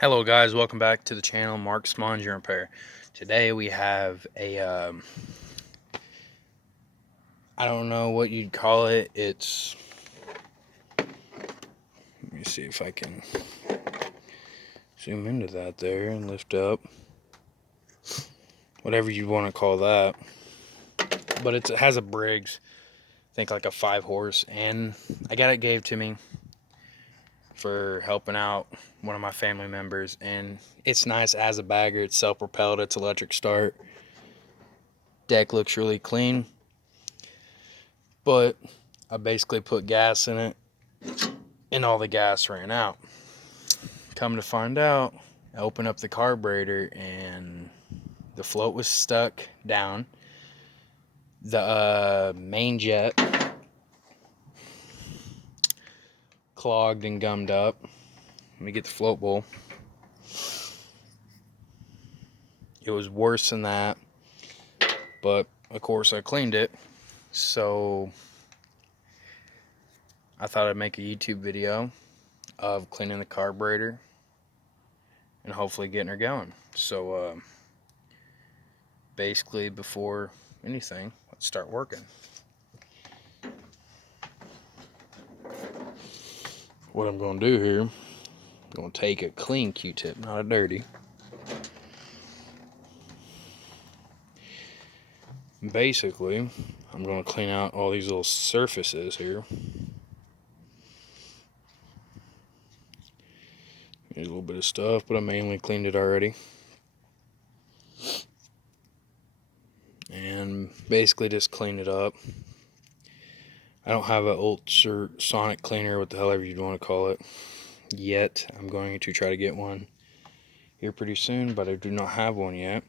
Hello guys, welcome back to the channel, Mark Sponge Repair. Today we have a, I don't know what you'd call it. Let me see if I can zoom into that there and lift up. Whatever you want to call that. But it has a Briggs, I think like a 5-horse, and I got it gave to me for helping out one of my family members, and it's nice as a bagger. It's self-propelled, it's electric start. Deck looks really clean, but I basically put gas in it and all the gas ran out. Come to find out, I opened up the carburetor and the float was stuck down. The main jet clogged and gummed up. Let me get the float bowl. It was worse than that, but of course I cleaned it. So I thought I'd make a YouTube video of cleaning the carburetor and hopefully getting her going. So basically, before anything, let's start working. What I'm going to do here, I'm going to take a clean Q-tip, not a dirty. Basically, I'm going to clean out all these little surfaces here. There's a little bit of stuff, but I mainly cleaned it already. And basically just clean it up. I don't have an ultrasonic cleaner, what the hell ever you'd want to call it, yet. I'm going to try to get one here pretty soon, but I do not have one yet.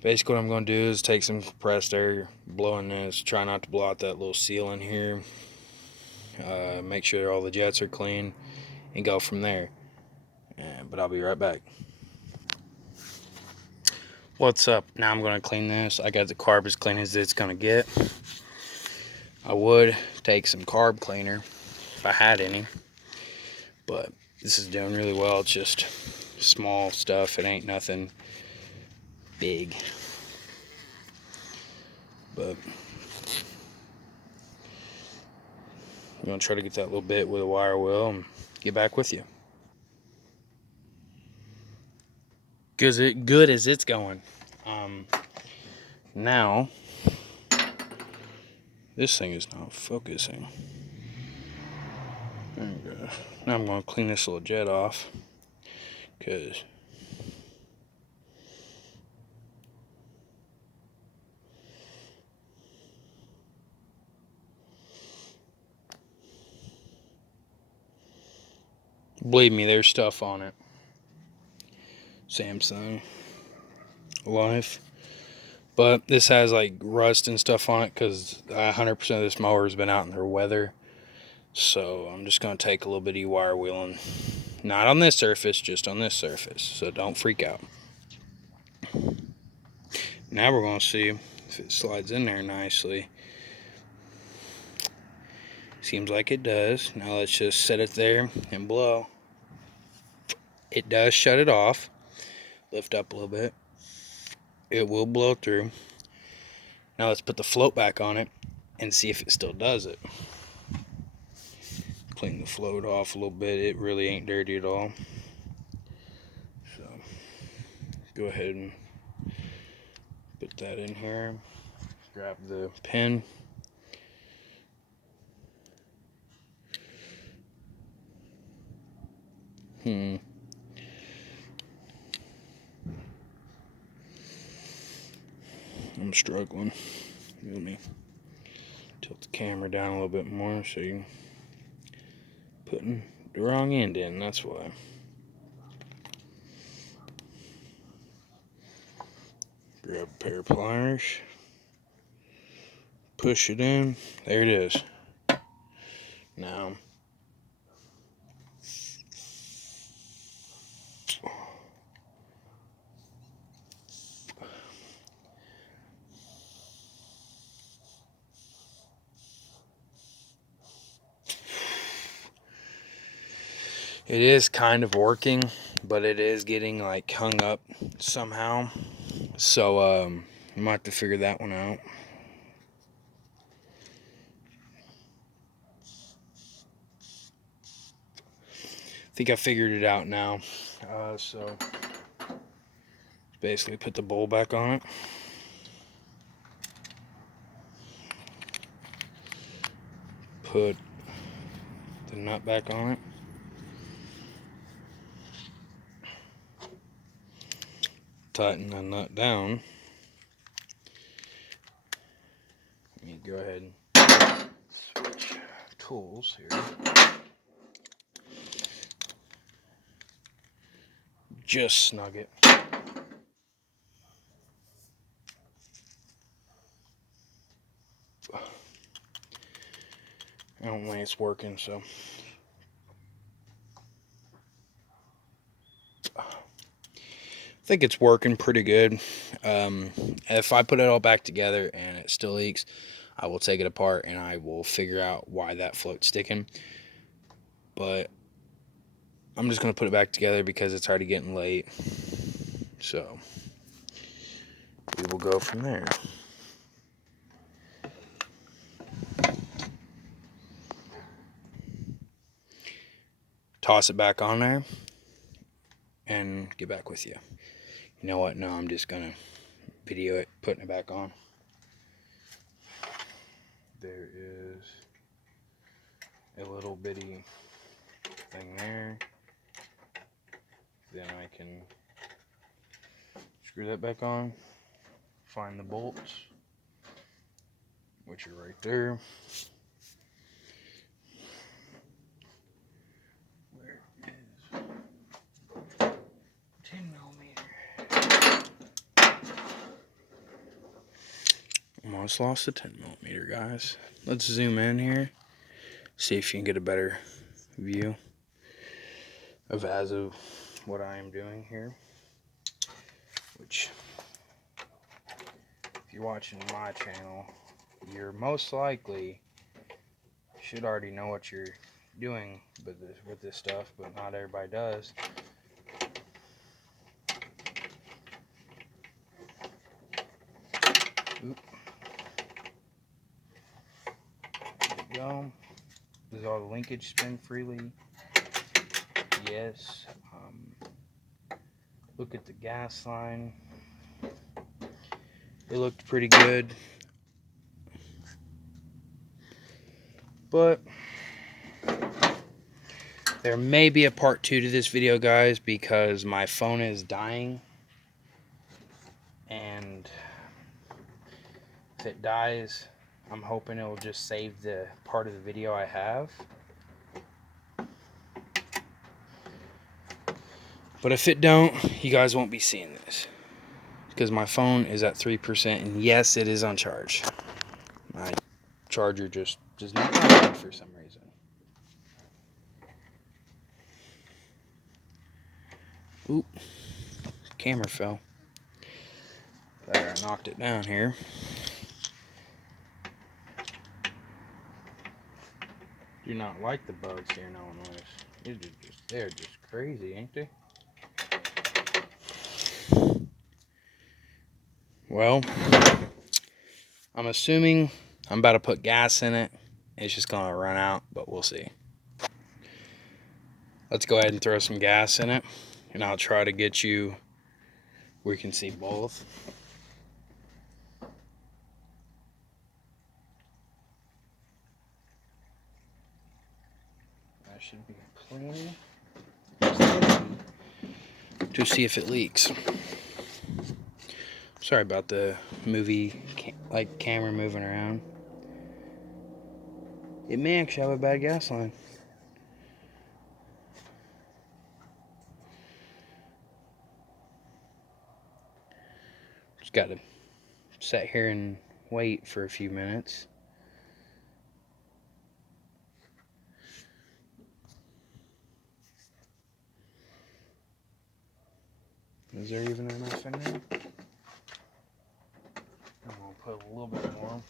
Basically what I'm going to do is take some compressed air, blow in this, try not to blow out that little seal in here, make sure all the jets are clean, and go from there. But I'll be right back. What's up? Now I'm going to clean this. I got the carb as clean as it's going to get. I would take some carb cleaner if I had any, but this is doing really well. It's just small stuff. It ain't nothing big, but I'm going to try to get that little bit with a wire wheel and get back with you. Good as it's going. Now this thing is not focusing. There we go. Now I'm going to clean this little jet off, because believe me, there's stuff on it. Samsung Life. But this has like rust and stuff on it because 100% of this mower has been out in their weather. So I'm just going to take a little bit of wire wheeling. Not on this surface, just on this surface. So don't freak out. Now we're going to see if it slides in there nicely. Seems like it does. Now let's just set it there and blow. It does shut it off. Lift up a little bit. It will blow through. Now let's put the float back on it and see if it still does it. Clean the float off a little bit. It really ain't dirty at all. So go ahead and put that in here. Grab the pin. I'm struggling. Let me tilt the camera down a little bit more so you're putting the wrong end in, that's why. Grab a pair of pliers. Push it in. There it is. Now it is kind of working. but it is getting like hung up somehow. So I might have to figure that one out. I think I figured it out now. So basically put the bowl back on it. Put the nut back on it. Tighten the nut down. Let me go ahead and switch tools here. Just snug it. I don't think it's working, so I think it's working pretty good. If I put it all back together and it still leaks, I will take it apart and I will figure out why that float's sticking. But I'm just going to put it back together because it's already getting late. So we will go from there. Toss it back on there and get back with you. You know what? No, I'm just going to video it, putting it back on. There is a little bitty thing there. Then I can screw that back on, find the bolts, which are right there. Where is 10mm? Almost lost the 10mm, guys. Let's zoom in here, see if you can get a better view of what I am doing here. Which, if you're watching my channel, you're most likely should already know what you're doing with this stuff, but not everybody does. Oop. There we go. Does all the linkage spin freely? Yes. Look at the gas line. It looked pretty good. But there may be a part 2 to this video, guys, because my phone is dying. And if it dies, I'm hoping it will just save the part of the video I have. But if it don't, you guys won't be seeing this. Because my phone is at 3%, and yes, it is on charge. My charger just does not work for some reason. Oop, camera fell. There, I knocked it down here. Do not like the bugs here in Illinois. They're just crazy, ain't they? Well, I'm assuming I'm about to put gas in it. It's just gonna run out, but we'll see. Let's go ahead and throw some gas in it, and I'll try to get you where you can see both. That should be plenty to see if it leaks. Sorry about the camera moving around. It may actually have a bad gas line. Just got to sit here and wait for a few minutes. Is there even enough in there? I'm going to put a little bit more.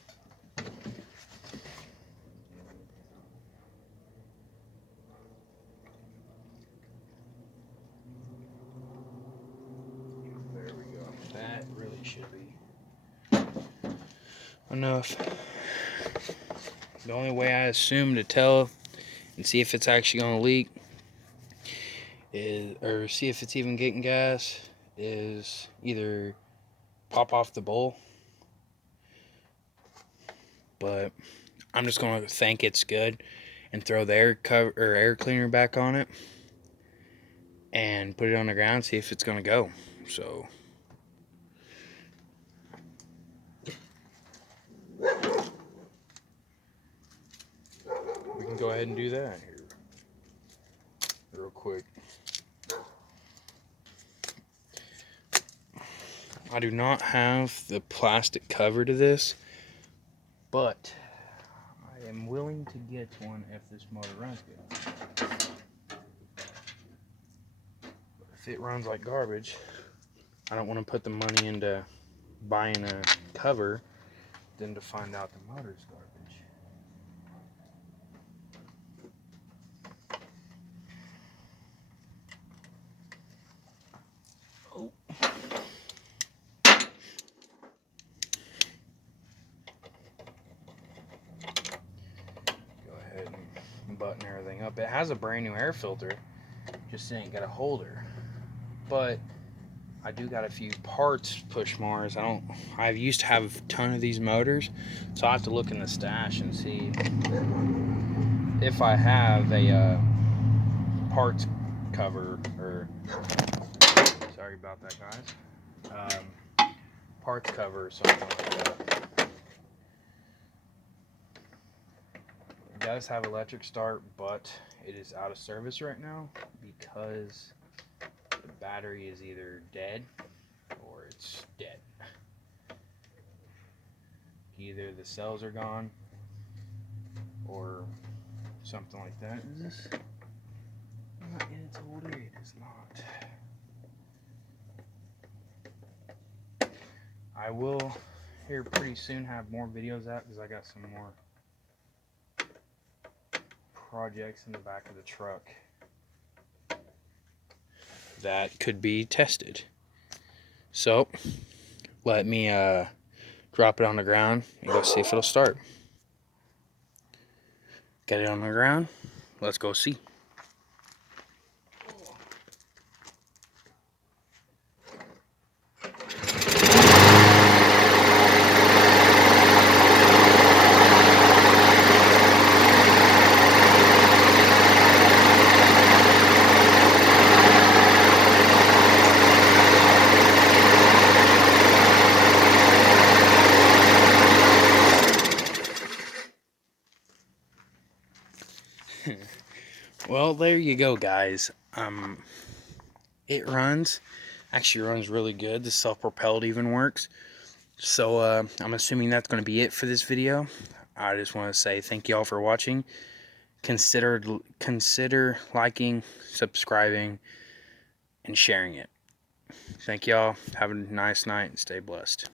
enough. The only way I assume to tell and see if it's actually going to leak is, or see if it's even getting gas, is either pop off the bowl. But I'm just going to think it's good and throw the air cleaner back on it and put it on the ground, see if it's going to go. So we can go ahead and do that here real quick. I do not have the plastic cover to this, but I am willing to get one if this motor runs good. But if it runs like garbage, I don't want to put the money into buying a cover than to find out the motor's garbage. Oh. Go ahead and button everything up. It has a brand new air filter, just ain't got a holder. But I do got a few parts push mowers. I used to have a ton of these motors, so I have to look in the stash and see if I have a parts cover, or sorry about that, guys. Parts cover or something like that. It does have electric start, but it is out of service right now because the battery is either dead or it's dead. Either the cells are gone or something like that. Is this not in its holder? It is not. I will here pretty soon have more videos out because I got some more projects in the back of the truck that could be tested. So let me drop it on the ground and go see if it'll start. Get it on the ground. Let's go see. Well, there you go, guys. It actually runs really good. The self-propelled even works. So I'm assuming that's going to be it for this video. I just want to say thank y'all for watching. Consider liking, subscribing, and sharing it. Thank y'all. Have a nice night and stay blessed.